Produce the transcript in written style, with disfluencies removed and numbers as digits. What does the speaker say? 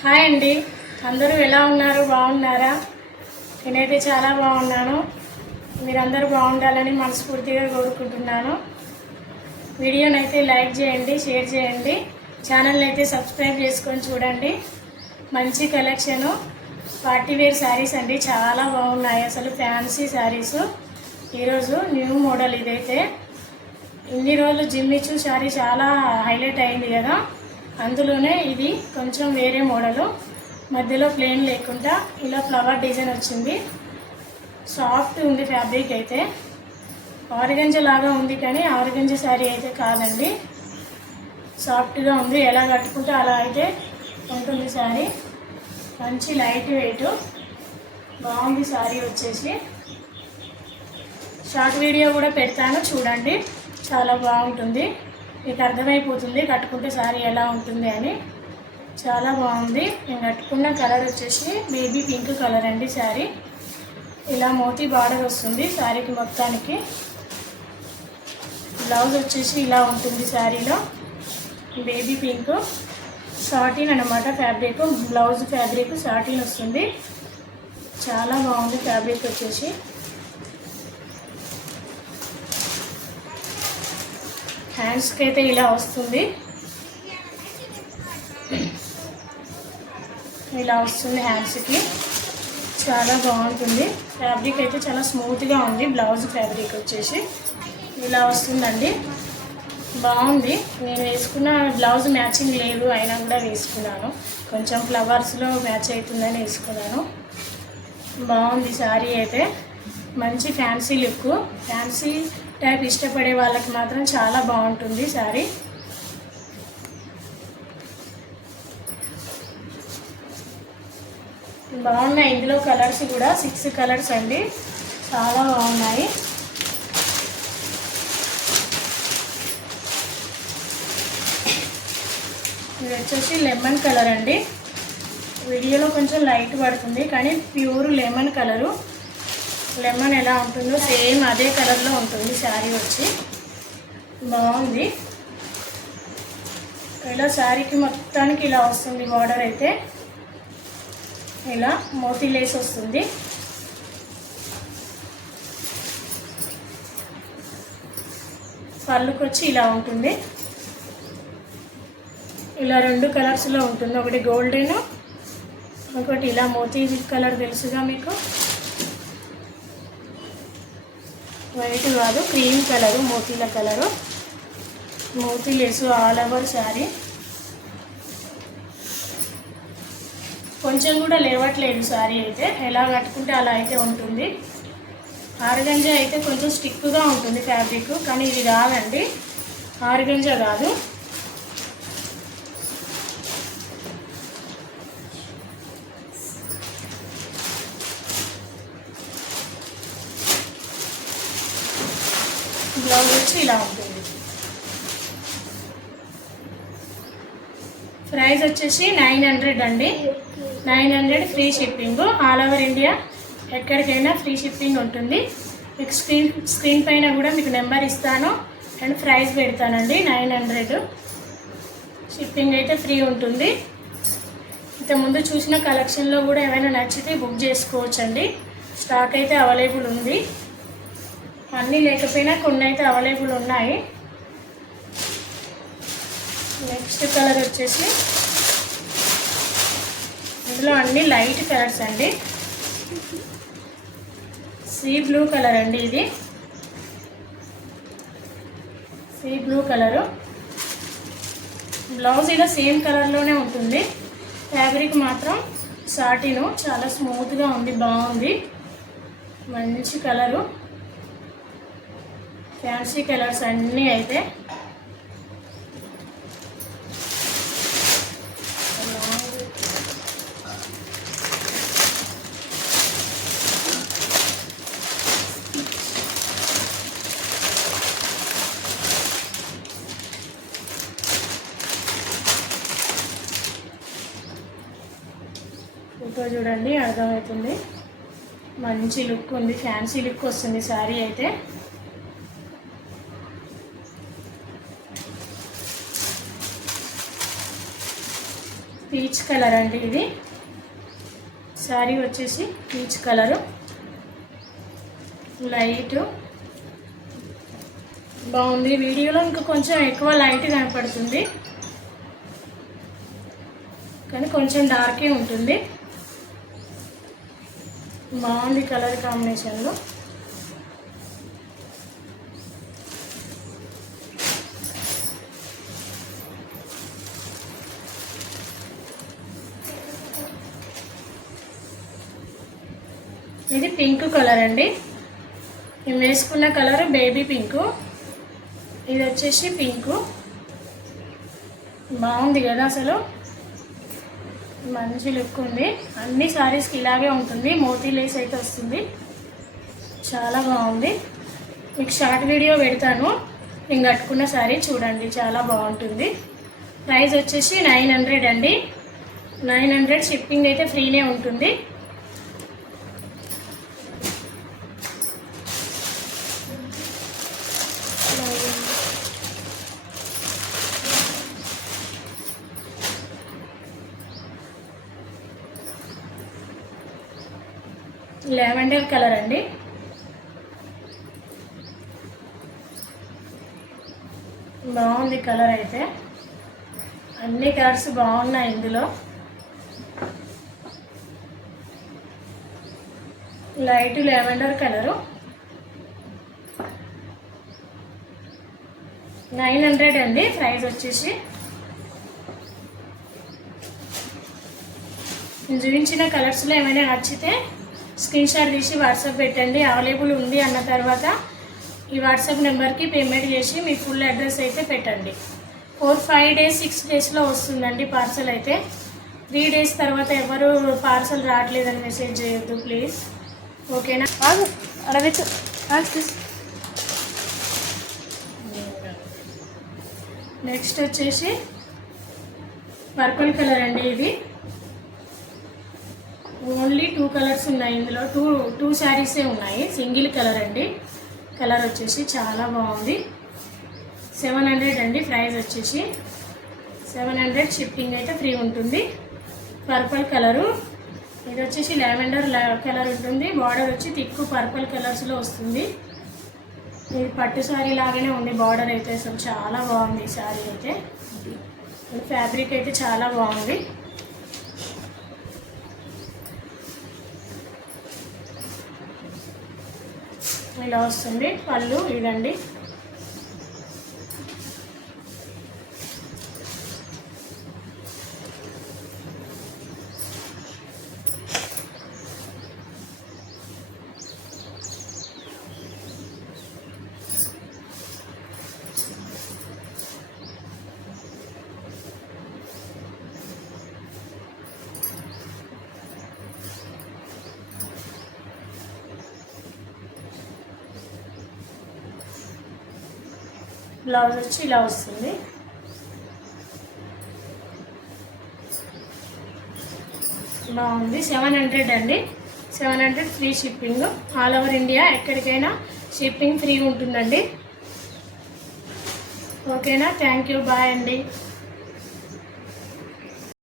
Hi అండి, అందరూ ఎలా ఉన్నారు? బాగున్నారా? నేనైతే చాలా బాగున్నాను. మీరందరూ బాగుండాలని మనస్ఫూర్తిగా కోరుకుంటున్నాను. వీడియోనైతే లైక్ చేయండి, షేర్ చేయండి, ఛానల్ని అయితే సబ్స్క్రైబ్ చేసుకొని చూడండి. మంచి కలెక్షను పార్టీ వేర్ శారీస్ అండి, చాలా బాగున్నాయి. అసలు ఫ్యాన్సీ శారీస్. ఈరోజు న్యూ మోడల్ ఇదైతే. ఇన్ని రోజులు జిమ్మిచు శారీ చాలా హైలైట్ అయింది కదా, అందులోనే ఇది కొంచెం వేరే మోడలు. మధ్యలో ప్లెయిన్ లేకుండా ఇలా ఫ్లవర్ డిజైన్ వచ్చింది. సాఫ్ట్ ఉంది ఫ్యాబ్రిక్ అయితే. ఆర్గంజా లాగా ఉంది కానీ ఆర్గంజా శారీ అయితే కాదండి, సాఫ్ట్గా ఉంది. ఎలా కట్టుకుంటే అలా అయితే ఉంటుంది శారీ. మంచి లైట్ వెయిట్ బాగుంది శారీ వచ్చేసి. షార్ట్ వీడియో కూడా పెడతాను చూడండి, చాలా బాగుంటుంది. మీకు అర్థమైపోతుంది కట్టుకుంటే శారీ ఎలా ఉంటుంది అని. చాలా బాగుంది. నేను కట్టుకున్న కలర్ వచ్చేసి బేబీ పింక్ కలర్ అండి. శారీ ఇలా మోతీ బార్డర్ వస్తుంది శారీకి మొత్తానికి. బ్లౌజ్ వచ్చేసి ఇలా ఉంటుంది శారీలో. బేబీ పింక్ సాటిన్ అన్నమాట ఫ్యాబ్రిక్. బ్లౌజ్ ఫ్యాబ్రిక్ సాటిన్ వస్తుంది. చాలా బాగుంది ఫ్యాబ్రిక్ వచ్చేసి. హ్యాండ్స్కి అయితే ఇలా వస్తుంది, ఇలా వస్తుంది హ్యాండ్స్కి. చాలా బాగుంటుంది ఫ్యాబ్రిక్ అయితే, చాలా స్మూత్గా ఉంది. బ్లౌజ్ ఫ్యాబ్రిక్ వచ్చేసి ఇలా వస్తుందండి, బాగుంది. నేను వేసుకున్న బ్లౌజ్ మ్యాచింగ్ లేదు అయినా కూడా వేసుకున్నాను. కొంచెం ఫ్లవర్స్లో మ్యాచ్ అవుతుందని వేసుకున్నాను. బాగుంది శారీ అయితే. మంచి ఫ్యాన్సీ లుక్. ఫ్యాన్సీ టైప్ ఇష్టపడే వాళ్ళకి మాత్రం చాలా బాగుంటుంది శారీ. బాగున్నాయి ఇందులో కలర్స్ కూడా 6 కలర్స్ అండి, చాలా బాగున్నాయి. ఇది వచ్చేసి లెమన్ కలర్ అండి. వీడియోలో కొంచెం లైట్ పడుతుంది కానీ ప్యూర్ లెమన్ కలరు. లెమన్ ఎలా ఉంటుందో సేమ్ అదే కలర్లో ఉంటుంది శారీ వచ్చి. బాగుంది. ఇలా శారీకి మొత్తానికి ఇలా వస్తుంది బార్డర్ అయితే. ఇలా మోతీ లేస్ వస్తుంది. పళ్ళుకి వచ్చి ఇలా ఉంటుంది. ఇలా 2 కలర్స్లో ఉంటుంది, ఒకటి గోల్డెన్, ఒకటి ఇలా మోతీ కలర్ తెలుసుగా మీకు. వైట్ కాదు, క్రీమ్ కలరు, మోతీల కలరు. మోతీ లేసు ఆల్ ఓవర్ శారీ. కొంచెం కూడా లేవట్లేదు శారీ అయితే. ఎలా కట్టుకుంటే అలా అయితే ఉంటుంది. ఆర్గంజా అయితే కొంచెం స్టిక్గా ఉంటుంది ఫ్యాబ్రిక్, కానీ ఇది కాదండి, ఆర్గంజా కాదు. బ్లౌజ్ వచ్చి ఇలా ఉంటుంది. ప్రైస్ వచ్చేసి 900 అండి. 900 free shipping. All over India ఎక్కడికైనా ఫ్రీ షిప్పింగ్ ఉంటుంది. మీకు స్క్రీన్ పైన కూడా మీకు నెంబర్ ఇస్తాను అండ్ ప్రైస్ పెడతానండి. 900 షిప్పింగ్ అయితే ఫ్రీ ఉంటుంది. ఇంతకుముందు చూసిన కలెక్షన్లో కూడా ఏమైనా నచ్చితే బుక్ చేసుకోవచ్చండి. స్టాక్ అయితే అవైలబుల్ ఉంది. అన్నీ లేకపోయినా కొన్ని అయితే అవైలబుల్ ఉన్నాయి. నెక్స్ట్ కలర్ వచ్చేసి ఇందులో అన్ని లైట్ కలర్స్ అండి. సీ బ్లూ కలర్ అండి ఇది. Sea blue colour. బ్లౌజ్ ఇలా సేమ్ కలర్లోనే ఉంటుంది. ఫ్యాబ్రిక్ మాత్రం సాటిను, చాలా స్మూత్గా ఉంది, బాగుంది. మంచి కలరు. ఫ్యాన్సీ కలర్స్ అన్నీ అయితే. ఫోటో చూడండి, అర్థమవుతుంది. మంచి లుక్ ఉంది, ఫ్యాన్సీ లుక్ వస్తుంది శారీ అయితే. పీచ్ కలర్ అండి ఇది. శారీ వచ్చేసి పీచ్ కలరు, లైట్ బాగుంది. వీడియోలో ఇంకా కొంచెం ఎక్కువ లైట్ కనపడుతుంది, కానీ కొంచెం డార్కే ఉంటుంది. బాగుంది కలర్ కాంబినేషన్లో. ఇది పింక్ కలర్ అండి. మేము వేసుకున్న కలర్ బేబీ పింకు. ఇది వచ్చేసి పింకు. బాగుంది కదా, అసలు మంచి లుక్ ఉంది. అన్ని సారీస్కి ఇలాగే ఉంటుంది, మోతీ లేస్ అయితే వస్తుంది. చాలా బాగుంది. మీకు షార్ట్ వీడియో పెడతాను, నేను కట్టుకున్న సారీ చూడండి, చాలా బాగుంటుంది. ప్రైస్ వచ్చేసి 900 అండి. 900. షిప్పింగ్ అయితే ఫ్రీనే ఉంటుంది. లావెండర్ కలర్ అండి. బాగుంది కలర్ అయితే, అన్ని కలర్స్ బాగున్నాయి ఇందులో. Light lavender colour. 900 అండి ప్రైస్ వచ్చేసి. నేను చూపించిన కలర్స్లో ఏమైనా నచ్చితే స్క్రీన్ షాట్ తీసి వాట్సాప్ పెట్టండి. అవైలబుల్ ఉంది అన్న తర్వాత ఈ వాట్సాప్ నెంబర్కి పేమెంట్ చేసి మీ ఫుల్ అడ్రస్ అయితే పెట్టండి. 4-5 డేస్ 6 డేస్లో వస్తుందండి పార్సల్ అయితే. 3 డేస్ తర్వాత ఎవరు పార్సల్ రావట్లేదని మెసేజ్ చేయొద్దు ప్లీజ్, ఓకేనా? అడగచ్చు. నెక్స్ట్ వచ్చేసి పర్పుల్ కలర్ అండి. ఇది ఓన్లీ 2 కలర్స్ ఉన్నాయి ఇందులో. టూ శారీసే ఉన్నాయి, సింగిల్ కలర్ అండి. కలర్ వచ్చేసి చాలా బాగుంది. 700 అండి ప్రైస్ వచ్చేసి. 700. షిప్పింగ్ అయితే ఫ్రీ ఉంటుంది. Purple colour. ఇది వచ్చేసి లావెండర్ కలర్ ఉంటుంది. బార్డర్ వచ్చి థిక్ పర్పుల్ కలర్స్లో వస్తుంది. ఇది పట్టు శారీ లాగానే ఉంది బార్డర్ అయితే. అసలు చాలా బాగుంది ఈ శారీ అయితే. ఫ్యాబ్రిక్ అయితే చాలా బాగుంది. ఇలా వస్తుంది పళ్ళు. ఇదండి బ్లౌజ్ వచ్చి ఇలా వస్తుంది. బాగుంది. 700 అండి. 700 free shipping. All over India ఎక్కడికైనా షిప్పింగ్ ఫ్రీ ఉంటుందండి, ఓకేనా? థ్యాంక్ యూ, బాయ్ అండి.